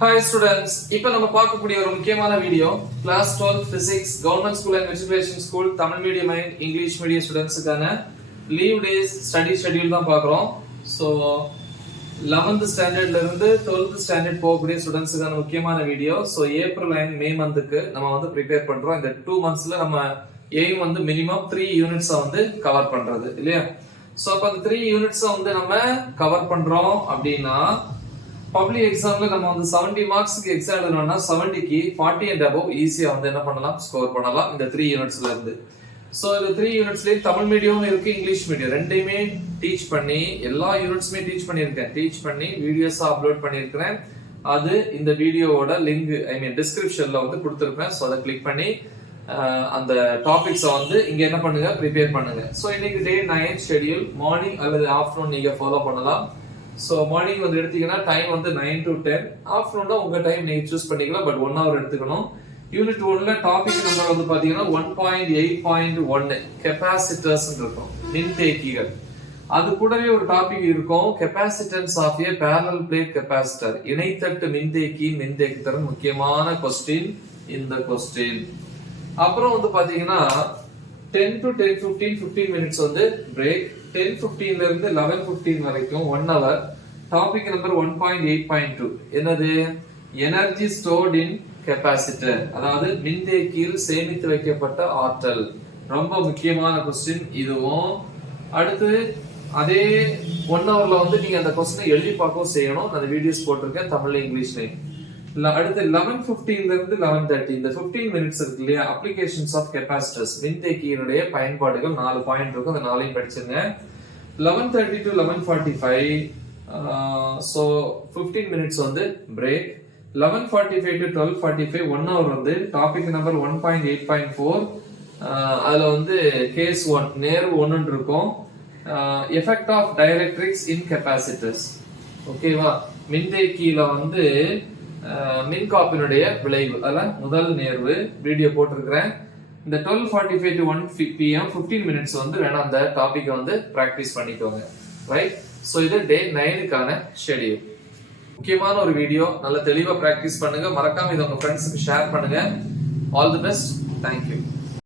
Hi students, இப்போ நம்ம பார்க்கக்கூடிய ஒரு முக்கியமான video class 12 physics government school and matriculation school Tamil medium and English medium ஸ்டூடண்ட்ஸ்க்கான லீவ் டேஸ் ஸ்டடி ஷெட்யூல் தான் பார்க்குறோம். ஸோ 11th ஸ்டாண்டர்ட்ல இருந்து 12th ஸ்டாண்டர்ட் போகக்கூடிய ஸ்டூடெண்ட்ஸ்க்கான முக்கியமான வீடியோ. ஸோ ஏப்ரல் அண்ட் மே மந்த்துக்கு நம்ம வந்து ப்ரிப்பேர் பண்றோம். இந்த 2 monthsல நம்ம எய்ம் வந்து மினிமம் 3 யூனிட்ஸை வந்து கவர் பண்றது இல்லையா. ஸோ அப்போ அந்த 3 யூனிட்ஸை வந்து நம்ம கவர் பண்றோம் அப்படின்னா பப்ளிக் எக்ஸாம்ல நம்ம வந்து 70 மார்க்ஸ்க்கு எக்ஸாம் எழுதணும்னா 70க்கு 40 and above ஈஸியா வந்து என்ன பண்ணலாம், ஸ்கோர் பண்ணலாம் இந்த 3 யூனிட்ஸ்ல இருந்து. சோ இந்த 3 யூனிட்ஸ்லயே தமிழ் மீடியம் இருக்கு, இங்கிலீஷ் மீடியம் ரெண்டையுமே டீச் பண்ணி எல்லா யூனிட்ஸுமே டீச் பண்ணியிருக்கேன். டீச் பண்ணி வீடியோஸா அப்லோட் பண்ணியிருக்கிறேன். அது இந்த வீடியோவோட லிங்க் டிஸ்கிரிப்ஷன்ல வந்து கொடுத்துருப்பேன். ஸோ அதை கிளிக் பண்ணி அந்த டாபிக்ஸை வந்து இங்க என்ன பண்ணுங்க, ப்ரிப்பேர் பண்ணுங்க. ஸோ இன்னைக்கு டே 9 ஷெட்யூல் மார்னிங் அல்லது ஆஃப்டர்நூன் நீங்க ஃபாலோ பண்ணலாம். ஸோ மார்னிங் வந்து எடுத்தீங்கன்னா டைம் வந்து 9 to 10, ஆஃப்டர்நூன் தான் உங்க டைம் நீங்க சூஸ் பண்ணிக்கலாம். பட் 1 hour எடுத்துக்கணும். யூனிட் 1ல டாபிக் நம்பர் வந்து பாத்தீங்கன்னா 1.8.1 கெபாசிட்டர்ஸ் இருக்கும், மின்தேக்கிகள். அது கூடவே ஒரு டாபிக் இருக்கும் capacitance of a parallel plate capacitor, இணைத்தட்டு மின்தேக்கி மின்தேக்குத்திறன். முக்கியமான கொஸ்டின் இந்த கொஸ்டின். அப்புறம் வந்து பாத்தீங்கன்னா 10 to 10:15 15 minutes வந்து பிரேக். 10:15 ல இருந்து 11:15 வரைக்கும் 1 hour. டாபிக் நம்பர் 1.8.2 என்னது, எனர்ஜி ஸ்டோர்ட் இன் கெபாசிட்டர், அதாவது மின்தேக்கியில் சேமித்து வைக்கப்பட்ட ஆற்றல். ரொம்ப முக்கியமான கொஸ்டின் இதுவும். அடுத்து அதே 1 hourல வந்து நீங்க அந்த கொஸ்டினை எழுதி பார்க்கவும் செய்யணும். அந்த வீடியோஸ் போட்டிருக்கேன் தமிழ்ல இங்கிலீஷ்லயும். அடுத்து 11:15 ல இருந்து 11:30 இந்த 15 minutes இருக்கு இல்லையா, அப்ளிகேஷன்ஸ் ஆஃப் கெபாசிட்டர்ஸ், மின்தேக்கியினுடைய பயன்பாடுகள் 4 பாயிண்ட் இருக்கும். அந்த 4ஐயும் படிச்சுங்க. 11:30 to 11:45 சோ 15 minutes வந்து பிரேக். 11:45 to 12:45 1 hour வந்து டாபிக் நம்பர் 1.8.4. அதுல வந்து கேஸ் 1 நேர்வு 1 இருக்கும். Effect of dielectrics in capacitors. ஓகேவா, மின்தேக்கியில வந்து மின்காப்பினுடைய விளைவு, அதுல முதல் நேர்வு வீடியோ போட்டிருக்கிறேன். இந்த 12:45 to 1 PM 15 minutes வந்து வேணா அந்த டாபிக் வந்து பிராக்டிஸ் பண்ணிக்கோங்க. ரைட். சோ இது டே 9க்கான ஷெட்யூல். முக்கியமான ஒரு வீடியோ, நல்ல தெளிவா பிராக்டிஸ் பண்ணுங்க. மறக்காம இதை உங்க ஃப்ரெண்ட்ஸுக்கு ஷேர் பண்ணுங்க. All the best. தேங்க்யூ.